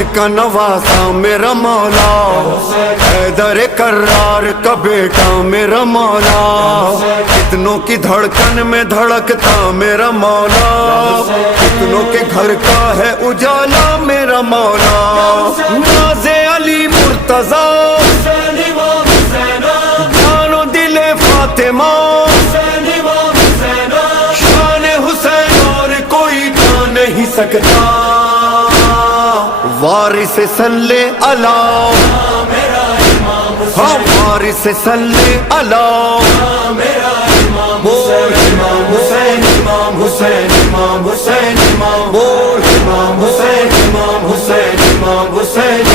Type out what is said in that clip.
मोहम्मद का नवासा मेरा मौला, हैदर कर्रार का बेटा मेरा मौला, कितनों की धड़कन में धड़कता मेरा मौला, कितनों के घर का है उजाला मेरा मौला। नाज़े अली मुर्तज़ा जानो दिले फातिमा, शान हुसैन और कोई जा नहीं सकता। वारिस सल्ले अला, हाँ वारिस सल्ले अला, बोल इमाम हुसैन इमाम हुसैन इमाम हुसैन इमाम, बोल इमाम हुसैन इमाम हुसैन इमाम हुसैन।